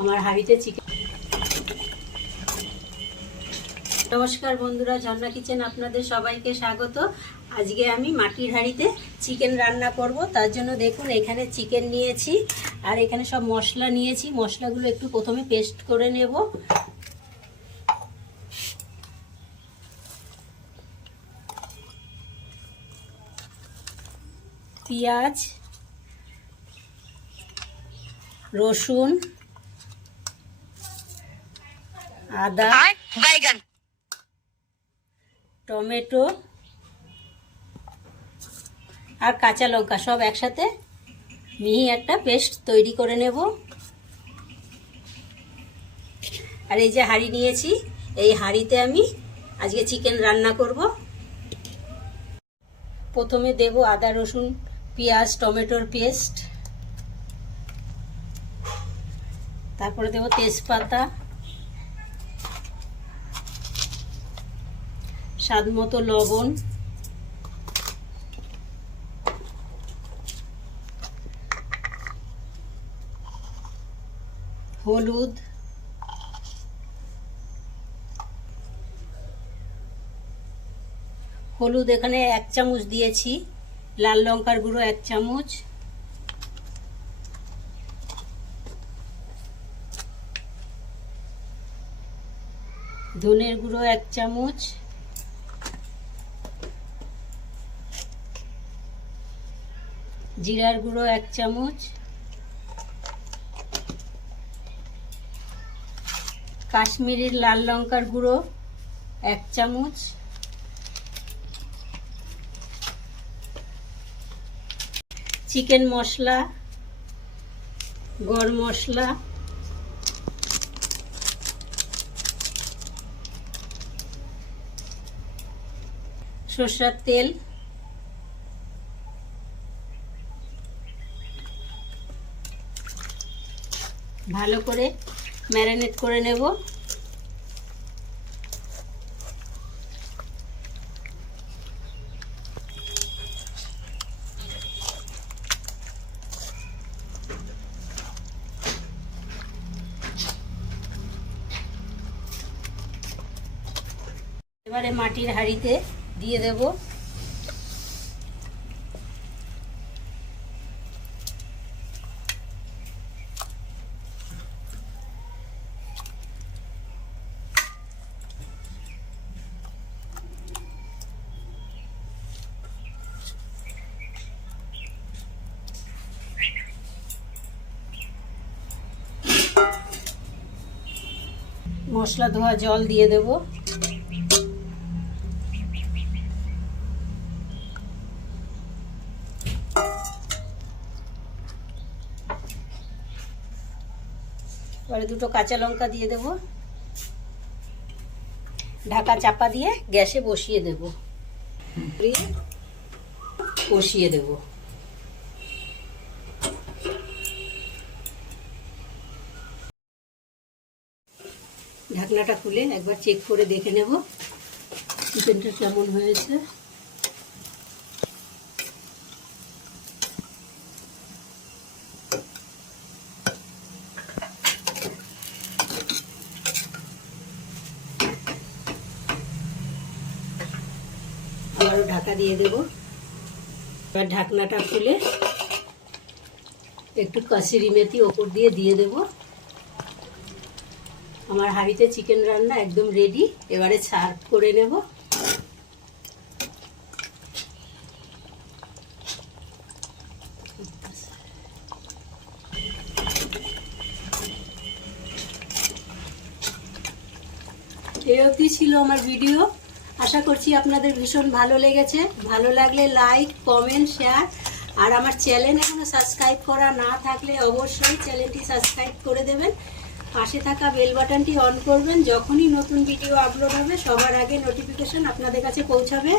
আমার হাঁড়িতে চিকেন। নমস্কার বন্ধুরা, ঝর্ণা কিচেন আপনাদের সবাইকে স্বাগত। আজকে আমি মাটির হাঁড়িতে চিকেন রান্না করব। তার জন্য দেখুন এখানে চিকেন নিয়েছি আর এখানে সব মশলা নিয়েছি। মশলাগুলো একটু প্রথমে পেস্ট করে নেব। পেঁয়াজ, রসুন, আদা, বাইগান, টমেটো আর কাঁচা লঙ্কা সব একসাথে মিহি একটা পেস্ট তৈরি করে নেব। আর এই যে হাঁড়ি নিয়েছি, এই হাঁড়িতে আমি আজকে চিকেন রান্না করব। প্রথমে দেব আদা, রসুন, পেঁয়াজ, টমেটোর পেস্ট। তারপরে দেব তেজপাতা, স্বাদ মতো লবণ, হলুদ, হলুদ এখানে 1 চামচ দিয়েছি, লাল লঙ্কার গুঁড়ো 1 চামচ, ধনের গুঁড়ো 1 চামচ, জিরার গুঁড়ো 1 চামচ, কাশ্মীরি লাল লঙ্কার গুঁড়ো 1 চামচ, চিকেন মশলা, গরম মশলা, সরষের তেল, ভালো করে ম্যারিনেট করে নেব। এবারে মাটির হাঁড়িতে দিয়ে দেব। মশলা ধোয়া জল দিয়ে দেব। এবারে 2টো কাঁচা লঙ্কা দিয়ে দেব। ঢাকা চাপা দিয়ে গ্যাসে বসিয়ে দেব। কষিয়ে দেব। ঢাকনাটা খুলে একবার চেক করে দেখে নেব চিকেনটা কেমন হয়েছে। আবারও ঢাকা দিয়ে দেব। এবার ঢাকনাটা খুলে একটু কাসুরি মেথি ওপর দিয়ে দেব। আমার হাঁড়িতে চিকেন রান্না একদম রেডি। এবারে সার্ভ করে নেব। এই অবধি ছিল আমার ভিডিও। আশা করছি আপনাদের ভীষণ ভালো লেগেছে। ভালো লাগলে লাইক, কমেন্ট, শেয়ার। আর আমার চ্যানেল এখনো সাবস্ক্রাইব করা না থাকলে অবশ্যই চ্যানেলটি সাবস্ক্রাইব করে দেবেন। পাশে থাকা বেল বাটনটি অন করবেন। যখনই নতুন ভিডিও আপলোড হবে সবার আগে নোটিফিকেশন আপনাদের কাছে পৌঁছাবে।